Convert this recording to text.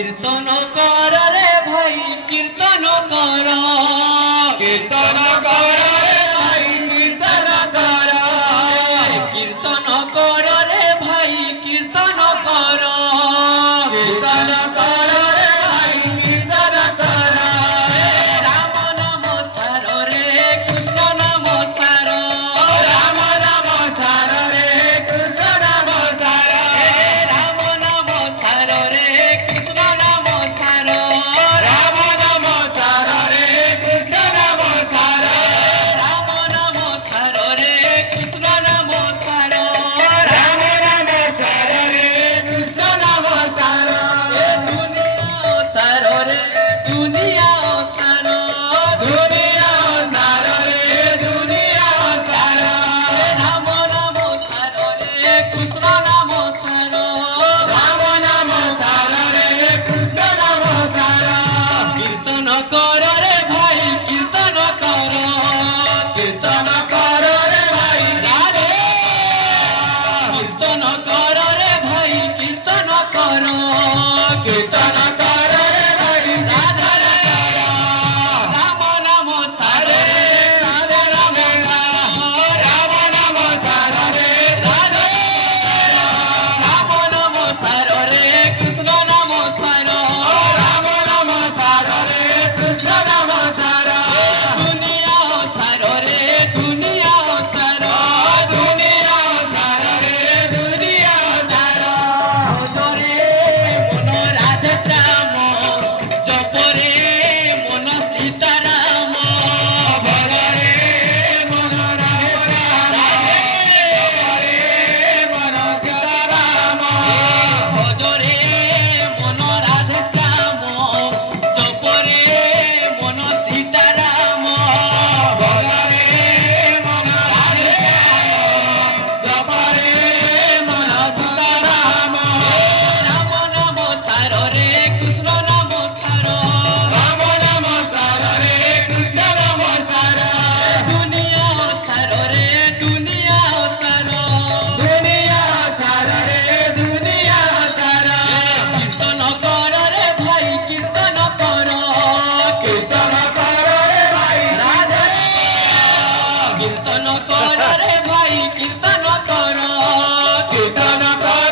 कीर्तन कर रे भाई कीर्तन कर कीर्तन कर रे भाई कीर्तन कर कीर्तन कर रे भाई कीर्तन कर कीर्तन कर रे भाई कीर्तन कर राम नाम सार रे कृष्ण नाम सार राम नाम सार रे कृष्ण नाम सार राम नाम सार रे कृष्ण नाम सार राम नाम सार रे कृष्ण नाम सार राम नाम सार रे कृष्ण नाम सार राम नाम सार रे कृष्ण नाम सार दुनिया सार रे दुनिया सार दुनिया सार रे दुनिया सार राम नाम सार रे कृष्ण नाम सार राम नाम सार रे कृष्ण नाम सार कीर्तन कर रे भाई कीर्तन कर कीर्तन कर रे भाई राधे कीर्तन कर रे भाई कीर्तन कर कीर्तन कर रे भाई राधा राम नाम सार राधा राम राम नाम सार रे राधे राम नाम सार रे कृष्ण नाम सार राम नाम सार रे कृष्ण नाम सार दुनिया सार रे दुनिया सार दुनिया सार रे दुनिया सार रे मन राधे श्याम जप रे मन सीताराम भज रे मन राधे श्याम मन सीताराम भज रे मन राधे श्याम जप रे मन सीताराम भज रे मन राधे श्याम जप रे मन सीताराम राम नाम सार रे कृष्ण नाम सार राम नाम सार रे कृष्ण नाम सार दुनिया सार रे दुनिया सार दुनिया सार रे दुनिया सार कीर्तन कर रे भाई कीर्तन कर कीर्तन कर रे भाई राधे कीर्तन कर रे भाई कीर्तन कर कीर्तन कर